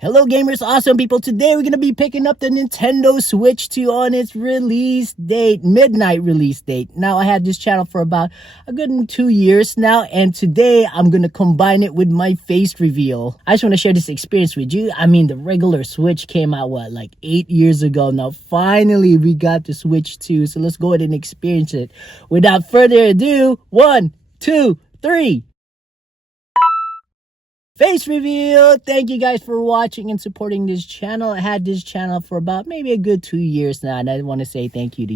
Hello gamers, awesome people. Today we're going to be picking up the Nintendo Switch 2 on its release date, midnight release date. Now I had this channel for about a good 2 years now, and today I'm going to combine it with my face reveal. I just want to share this experience with you. I mean, the regular Switch came out, like 8 years ago. Now finally we got the Switch 2, so let's go ahead and experience it. Without further ado, 1, 2, 3. Face reveal. Thank you guys for watching and supporting this channel. I had this channel for about maybe a good 2 years now, and I want to say thank you to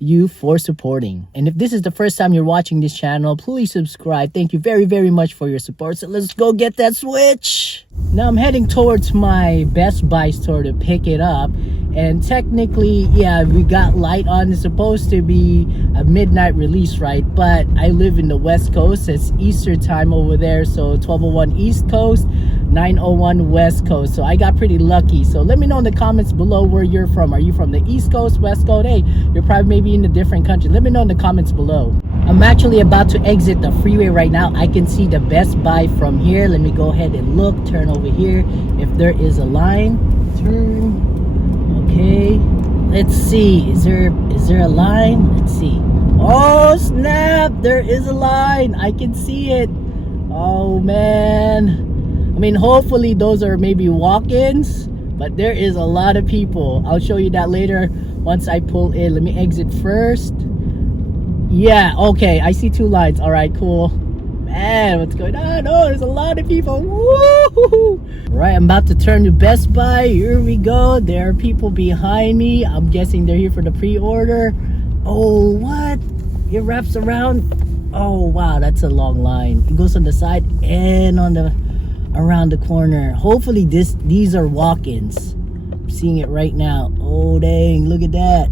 you for supporting. And if this is the first time you're watching this channel, please subscribe. Thank you very much for your support. So let's go get that Switch. Now I'm heading towards my Best Buy store to pick it up, and technically, yeah, we got light on. It's supposed to be a midnight release, right? But I live in the West Coast. It's Easter time over there, so 12:01 East Coast, 9:01 West Coast. So I got pretty lucky. So let me know in the comments below where you're from. Are you from the East Coast, West Coast? Hey, you're probably maybe in a different country. Let me know in the comments below. I'm actually about to exit the freeway right now. I can see the Best Buy from here. Let me go ahead and look, turn over here. If there is a line, turn. Okay, let's see. Is there a line? Let's see. Oh snap, there is a line. I can see it. Oh man, I mean, hopefully those are maybe walk-ins, but there is a lot of people. I'll show you that later once I pull in. Let me exit first. Yeah, okay, I see 2 lines. All right, cool. Man, what's going on? Oh, there's a lot of people. Woo! Right, I'm about to turn to Best Buy. Here we go. There are people behind me. I'm guessing they're here for the pre-order. Oh, what? It wraps around. Oh, wow, that's a long line. It goes on the side and on the around the corner. Hopefully these are walk-ins. I'm seeing it right now. Oh, dang, look at that.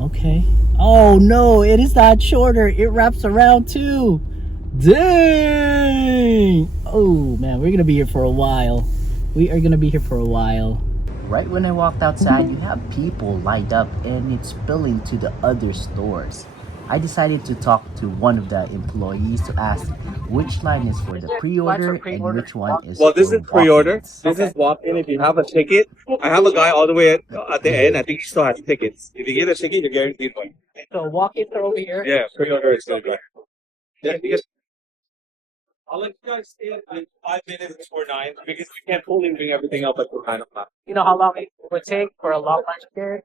Okay. Oh, no, it is not shorter. It wraps around too. Dang! Oh man, we're gonna be here for a while. We are gonna be here for a while. Right when I walked outside, you have people lined up and it's spilling to the other stores. I decided to talk to one of the employees to ask which line is for the pre-order and which one is Well, this for is pre-order. walk-ins. This is walk-in. If you have a ticket, I have a guy all the way at the end. I think he still has tickets. If you get a ticket, you're guaranteed one. So walk-ins are over here. Yeah, pre-order is good. Yeah, because I'll let you guys stay in 5 minutes before 9 because we can't fully bring everything up at the 9 o'clock. You know how long it would take for a long line here?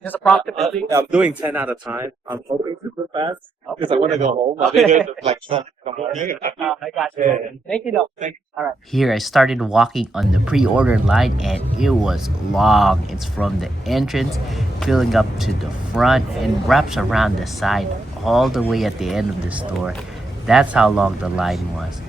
Just approximately. I'm doing 10 at a time. I'm hoping super fast because I want to go home. I'll be there like some morning. I got you. Yeah. Thank you though. Thank you. All right. Here I started walking on the pre-order line and it was long. It's from the entrance filling up to the front and wraps around the side all the way at the end of the store. That's how long the line was.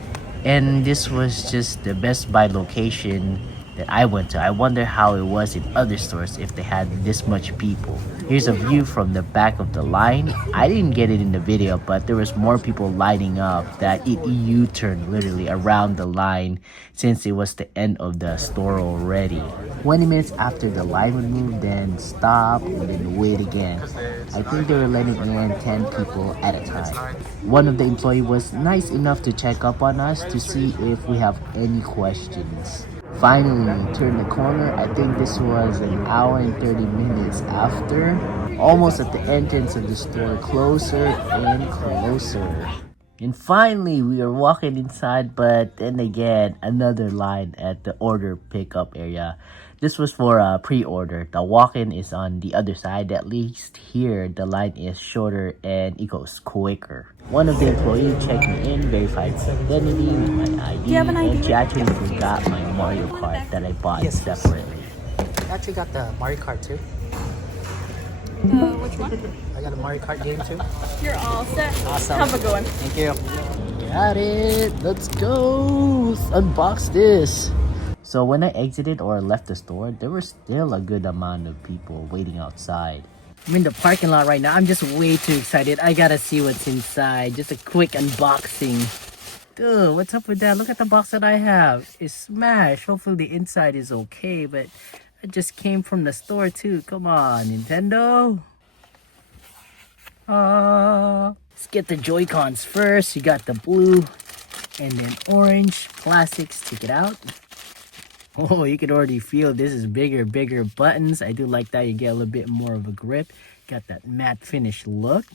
And this was just the Best Buy location that I went to. I wonder how it was in other stores if they had this much people. Here's a view from the back of the line. I didn't get it in the video, but there was more people lining up that it U-turned literally around the line since it was the end of the store already. 20 minutes after the line would move, then stop and then wait again. I think they were letting in 10 people at a time. One of the employees was nice enough to check up on us to see if we have any questions. Finally, turned the corner. I think this was an hour and 30 minutes after. Almost at the entrance of the store, closer and closer. And finally, we are walking inside, but then again, another line at the order pickup area. This was for a pre-order. The walk-in is on the other side. At least here, the line is shorter and it goes quicker. One of the employees checked me in, verified my identity with my ID, and she actually forgot my Mario Kart that I bought separately. I actually got the Mario Kart too. Which one? I got a Mario Kart game too. You're all set. Awesome. Have a good one. Thank you. Got it. Let's go. Let's unbox this. So when I exited or left the store, there was still a good amount of people waiting outside. I'm in the parking lot right now. I'm just way too excited. I gotta see what's inside. Just a quick unboxing. Dude, what's up with that? Look at the box that I have. It's smashed. Hopefully the inside is okay, but it just came from the store too. Come on, Nintendo. Let's get the Joy-Cons first. You got the blue and then orange plastics. Check it out. Oh, you can already feel this is bigger buttons. I do like that. You get a little bit more of a grip. Got that matte finish look.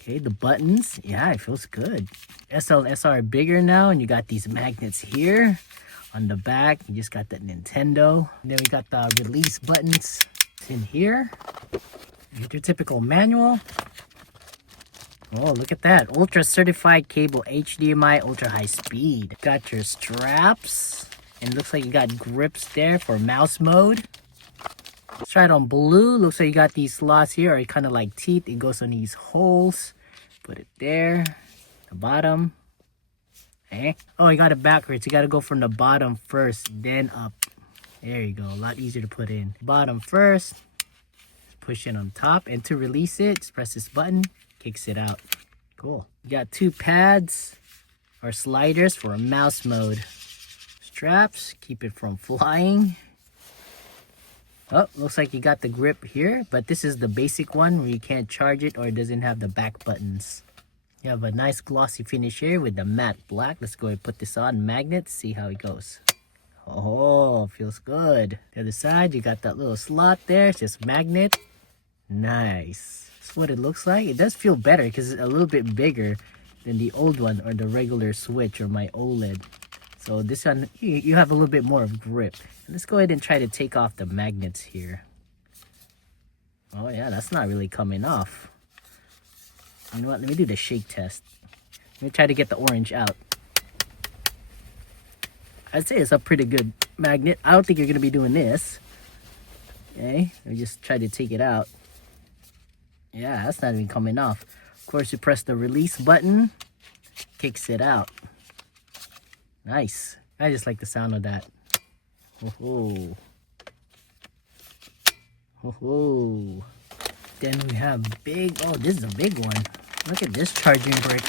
Okay, the buttons. Yeah, it feels good. SL and SR are bigger now, and you got these magnets here. On the back, you just got that Nintendo. And then we got the release buttons in here. Your typical manual. Oh, look at that. Ultra certified cable, HDMI, ultra high speed. Got your straps. And it looks like you got grips there for mouse mode. Let's try it on blue. Looks like you got these slots here, or kind of like teeth. It goes on these holes. Put it there. The bottom. Okay. Oh, you got it backwards. You got to go from the bottom first, then up. There you go. A lot easier to put in. Bottom first. Push it on top. And to release it, just press this button. Kicks it out. Cool. You got two pads or sliders for a mouse mode. Straps. Keep it from flying. Oh, looks like you got the grip here. But this is the basic one where you can't charge it or it doesn't have the back buttons. You have a nice glossy finish here with the matte black. Let's go ahead and put this on magnets, see how it goes. Oh, feels good. The other side, you got that little slot there. It's just magnet. Nice. That's what it looks like. It does feel better because it's a little bit bigger than the old one or the regular Switch or my OLED. So this one, you have a little bit more of grip. And let's go ahead and try to take off the magnets here. Oh yeah, that's not really coming off. You know what? Let me do the shake test. Let me try to get the orange out. I'd say it's a pretty good magnet. I don't think you're going to be doing this. Okay, let me just try to take it out. Yeah, that's not even coming off. Of course, you press the release button. Kicks it out. Nice. I just like the sound of that. Oh, oh. Then we have big, oh, this is a big one. Look at this charging brick.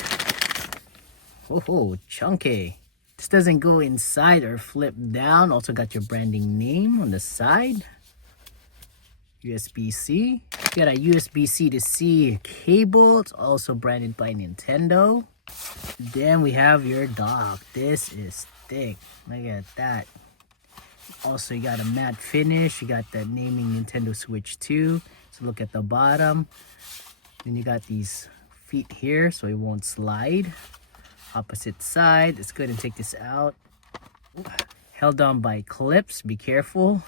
Oh, chunky. This doesn't go inside or flip down. Also got your branding name on the side. USB-C. You got a USB-C to C cable. It's also branded by Nintendo. Then we have your dock. This is thick. Look at that. Also, you got a matte finish. You got the naming Nintendo Switch 2. So look at the bottom. Then you got these feet here so it won't slide. Opposite side. Let's go ahead and take this out. Held on by clips. Be careful.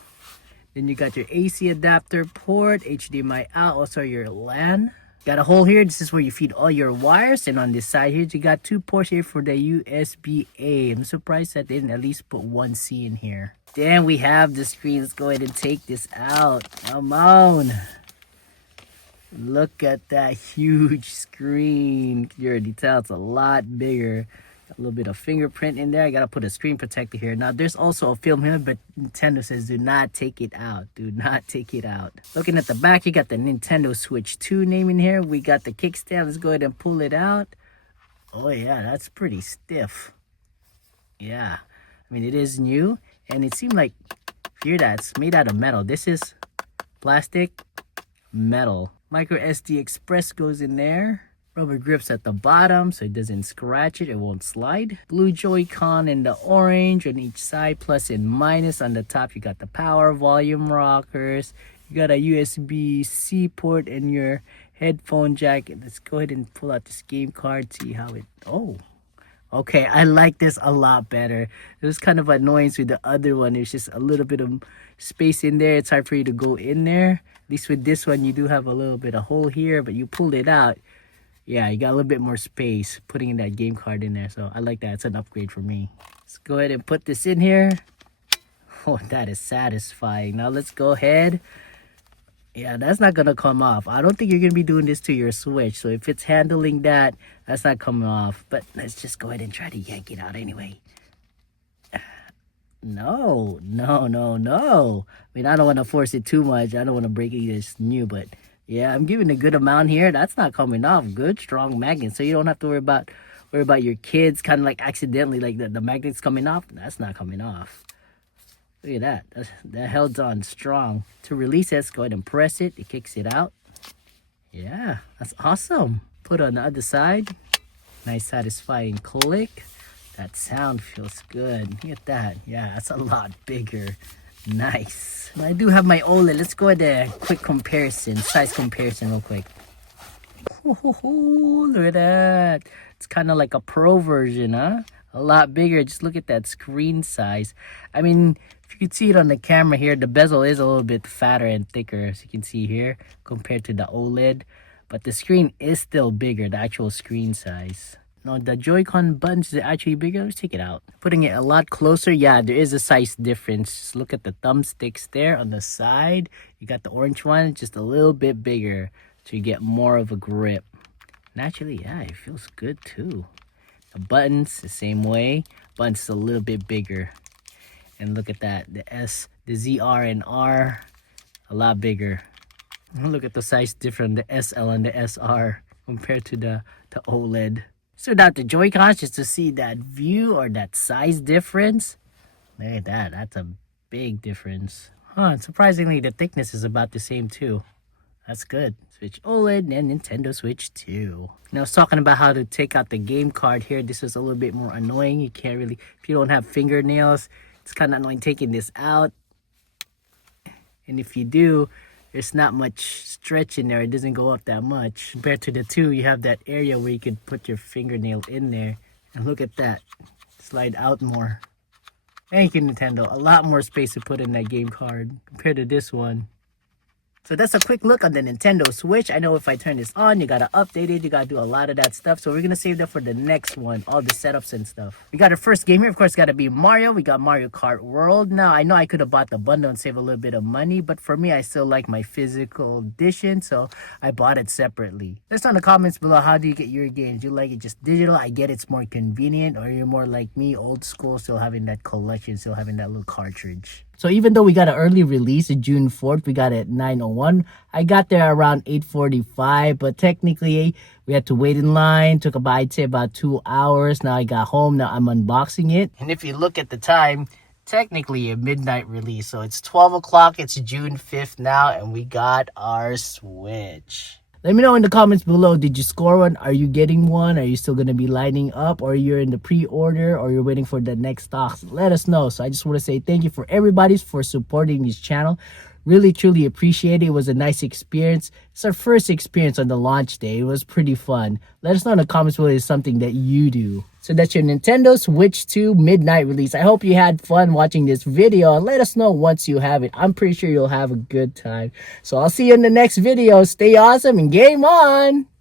Then you got your AC adapter port, HDMI out, also your LAN. Got a hole here. This is where you feed all your wires. And on this side here, you got two ports here for the USB-A. I'm surprised that they didn't at least put 1C in here. Then we have the screen. Let's go ahead and take this out. Come on. Look at that huge screen. You already tell it's a lot bigger. Got a little bit of fingerprint in there. I gotta put a screen protector here. Now there's also a film here, but Nintendo says do not take it out. Do not take it out. Looking at the back, you got the Nintendo Switch 2 name in here. We got the kickstand. Let's go ahead and pull it out. Oh yeah, that's pretty stiff. Yeah, I mean it is new, and it seemed like here that's made out of metal. This is plastic, metal. Micro SD Express goes in there. Rubber grips at the bottom so it doesn't scratch it, it won't slide. Blue Joy-Con and the orange on each side, plus and minus. On the top you got the power, volume rockers. You got a USB-C port and your headphone jack. Let's go ahead and pull out this game card, see how it, oh. Okay, I like this a lot better. It was kind of annoying with the other one. There's just a little bit of space in there. It's hard for you to go in there. At least with this one, you do have a little bit of hole here, but you pulled it out. Yeah, you got a little bit more space putting in that game card in there. So I like that. It's an upgrade for me. Let's go ahead and put this in here. Oh, that is satisfying. Now let's go ahead. Yeah, that's not going to come off. I don't think you're going to be doing this to your Switch. So if it's handling that, that's not coming off. But let's just go ahead and try to yank it out anyway. No. I mean, I don't want to force it too much. I don't want to break it this new, but yeah, I'm giving a good amount here. That's not coming off. Good, strong magnet. So you don't have to worry about your kids kind of like accidentally, like the magnet's coming off. That's not coming off. Look at that. That held on strong. To release it, let's go ahead and press it. It kicks it out. Yeah, that's awesome. Put it on the other side. Nice satisfying click. That sound feels good. Look at that. Yeah, that's a lot bigger. Nice. I do have my OLED. Let's go at a quick comparison, size comparison real quick. Look at that. It's kind of like a pro version, huh? A lot bigger. Just look at that screen size. I mean, if you can see it on the camera here, the bezel is a little bit fatter and thicker, as you can see here, compared to the OLED. But the screen is still bigger, the actual screen size. No, the Joy-Con buttons is actually bigger. Let's take it out. Putting it a lot closer, yeah, there is a size difference. Just look at the thumbsticks there on the side. You got the orange one, just a little bit bigger, so you get more of a grip. And actually, yeah, it feels good too. The buttons, the same way. Buttons a little bit bigger. And look at that, the S, the ZR and R, a lot bigger. Look at the size difference, the SL and the SR compared to the OLED. So without the Joy-Cons, just to see that view or that size difference. Look at that, that's a big difference. Huh, surprisingly, the thickness is about the same too. That's good. Switch OLED and Nintendo Switch 2. Now I was talking about how to take out the game card here. This is a little bit more annoying. You can't really, if you don't have fingernails, it's kind of annoying taking this out. And if you do, there's not much stretch in there. It doesn't go up that much. Compared to the 2, you have that area where you can put your fingernail in there. And look at that. Slide out more. Thank you, Nintendo. A lot more space to put in that game card compared to this one. So that's a quick look on the Nintendo Switch. I know if I turn this on, you gotta update it. You gotta do a lot of that stuff. So we're gonna save that for the next one, all the setups and stuff. We got our first game here. Of course, gotta be Mario. We got Mario Kart World. Now, I know I could have bought the bundle and save a little bit of money, but for me, I still like my physical edition, so I bought it separately. Let us know in the comments below, how do you get your games? You like it just digital? I get it's more convenient, or you're more like me, old school, still having that collection, still having that little cartridge. So even though we got an early release on June 4th, we got it at 9:01. I got there around 8:45, but technically we had to wait in line. Took about, I'd say, about 2 hours. Now I got home. Now I'm unboxing it. And if you look at the time, technically a midnight release. So it's 12 o'clock. It's June 5th now, and we got our Switch. Let me know in the comments below, did you score one? Are you getting one? Are you still going to be lining up? Or you're in the pre-order? Or you're waiting for the next stocks? Let us know. So I just want to say thank you for everybody for supporting this channel. Really, truly appreciate it. It was a nice experience. It's our first experience on the launch day. It was pretty fun. Let us know in the comments below if it's something that you do. So that's your Nintendo Switch 2 midnight release. I hope you had fun watching this video. And let us know once you have it. I'm pretty sure you'll have a good time. So I'll see you in the next video. Stay awesome and game on!